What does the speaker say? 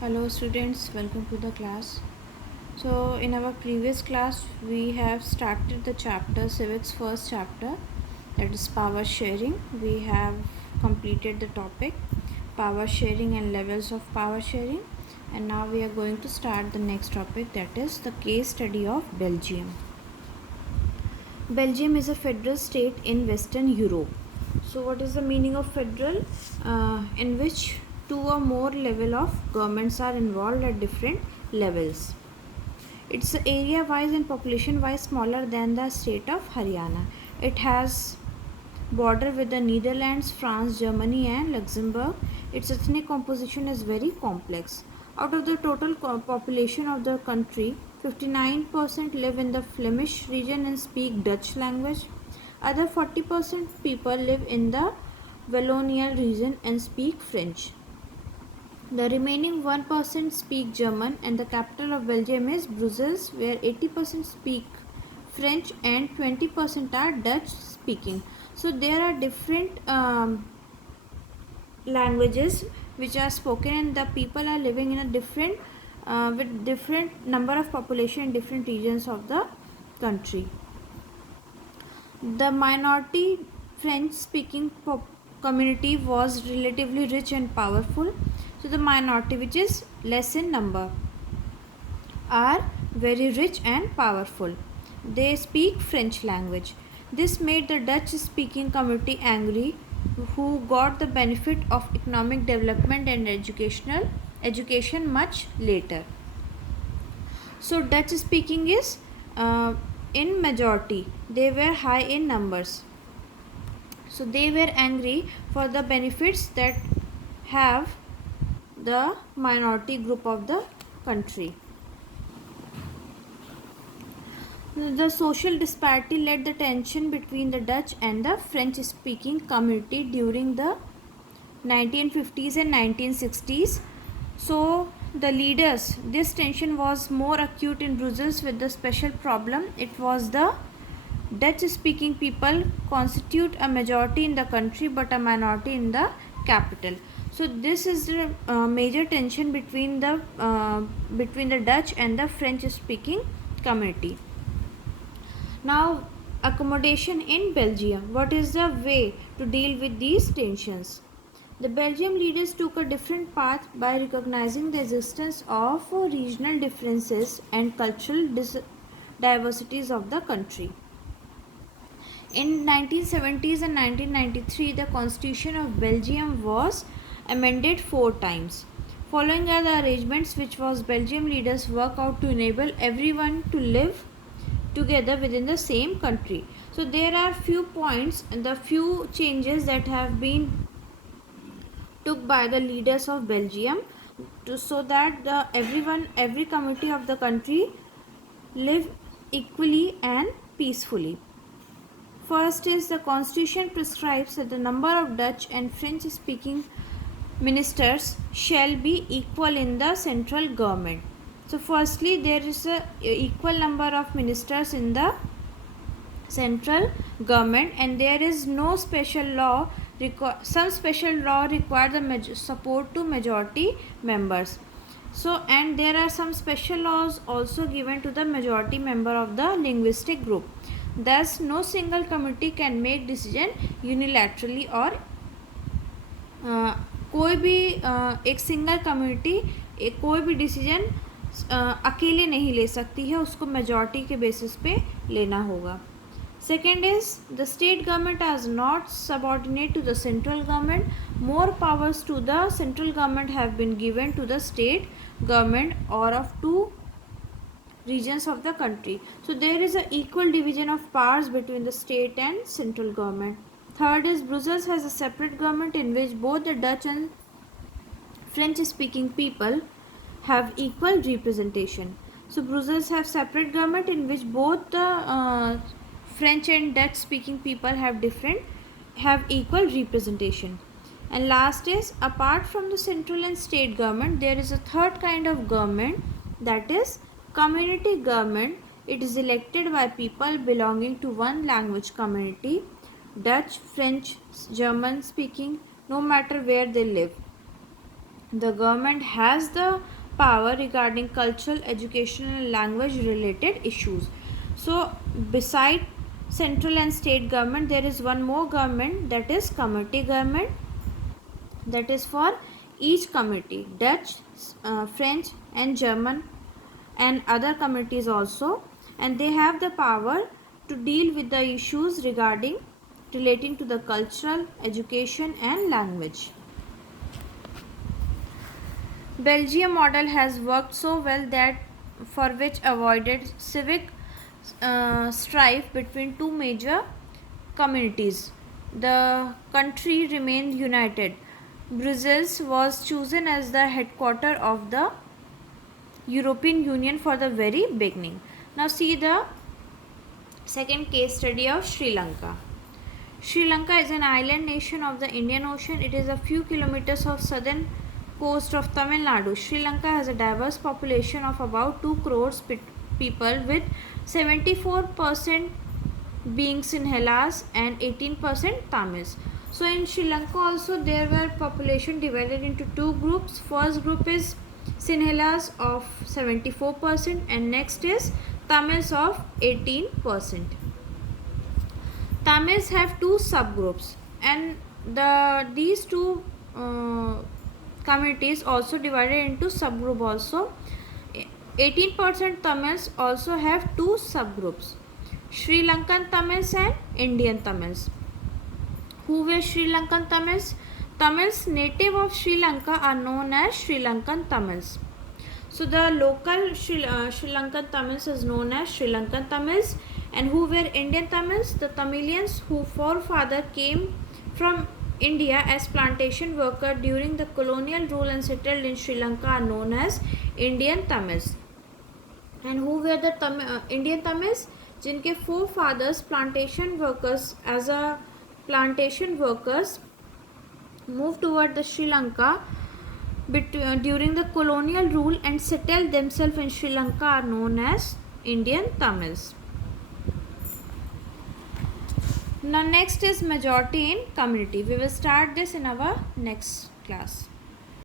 Hello students, welcome to the class. So in our previous class we have started the chapter civics first chapter, that is power sharing. We have completed the topic power sharing and levels of power sharing, and now we are going to start the next topic, that is the case study of Belgium. Belgium is a federal state in Western Europe. So what is the meaning of federal? In which two or more level of governments are involved at different levels. It's area wise and population wise smaller than the state of Haryana. It has border with the Netherlands, France, Germany and Luxembourg. Its ethnic composition is very complex. Out of the total population of the country, 59% live in the Flemish region and speak Dutch language. Other 40% people live in the Wallonian region and speak French. The remaining 1% speak German, and the capital of Belgium is Brussels, where 80% speak French and 20% are Dutch speaking. So there are different languages which are spoken, and the people are living in a different with different number of population in different regions of the country. The minority French speaking community was relatively rich and powerful. So the minority, which is less in number, are very rich and powerful. They speak French language. This made the Dutch speaking community angry, who got the benefit of economic development and education much later. So Dutch speaking is in majority. They were high in numbers. So they were angry for the benefits that have the minority group of the country. The social disparity led the tension between the Dutch and the French speaking community during the 1950s and 1960s. So the leaders, this tension was more acute in Brussels with the special problem. It was the Dutch speaking people constitute a majority in the country but a minority in the capital. So this is the major tension between the Dutch and the French speaking community. Now, accommodation in Belgium. What is the way to deal with these tensions? The Belgium leaders took a different path by recognizing the existence of regional differences and cultural diversities of the country. In 1970s and 1993, the Constitution of Belgium was amended 4 times. Following are the arrangements which was Belgium leaders work out to enable everyone to live together within the same country. So there are few points and the few changes that have been took by the leaders of Belgium so that every community of the country live equally and peacefully. First is the constitution prescribes that the number of Dutch and French speaking ministers shall be equal in the central government. So firstly, there is a equal number of ministers in the central government, and there is no special law. Some special law require the support to majority members. So, and there are some special laws also given to the majority member of the linguistic group. Thus, no single committee can make decision unilaterally or कोई भी एक single community कोई भी decision अकेले नहीं ले सकती है, उसको मेजॉरिटी के बेसिस पे लेना होगा. Second is the state government is not subordinate to the central government. More powers to the central government have been given to the state government or of two regions of the country. So there is an equal division of powers between the state and central government. Third is Brussels has a separate government in which both the Dutch and French speaking people have equal representation. So Brussels have separate government in which both the French and Dutch speaking people have equal representation. And last is, apart from the central and state government, there is a third kind of government, that is community government. It is elected by people belonging to one language community, Dutch, French, German speaking, no matter where they live. The government has the power regarding cultural, educational and language related issues. So beside central and state government, there is one more government, that is community government, that is for each community, Dutch, French and German and other communities also, and they have the power to deal with the issues regarding relating to the cultural, education and language. Belgium model has worked so well that for which avoided civic strife between two major communities. The country remained united. Brussels was chosen as the headquarter of the European Union for the very beginning. Now see the second case study of Sri Lanka. Sri Lanka is an island nation of the Indian Ocean. It is a few kilometers of southern coast of Tamil Nadu. Sri Lanka has a diverse population of about 2 crores people, with 74% being Sinhalas and 18% Tamils. So in Sri Lanka also there were population divided into two groups. First group is Sinhalas of 74% and next is Tamils of 18%. Tamils have two subgroups, and these two communities also divided into subgroup also. 18% Tamils also have two subgroups, Sri Lankan Tamils and Indian Tamils. Who were Sri Lankan Tamils? Tamils native of Sri Lanka are known as Sri Lankan Tamils. So the local Sri Lankan Tamils is known as Sri Lankan Tamils. And who were Indian Tamils? The Tamilians who forefather came from India as plantation worker during the colonial rule and settled in Sri Lanka are known as Indian Tamils. And who were the Indian Tamils? जिनके forefathers plantation workers, as a plantation workers moved toward the Sri Lanka during the colonial rule and settled themselves in Sri Lanka are known as Indian Tamils. Now next is majority in community. We will start this in our next class.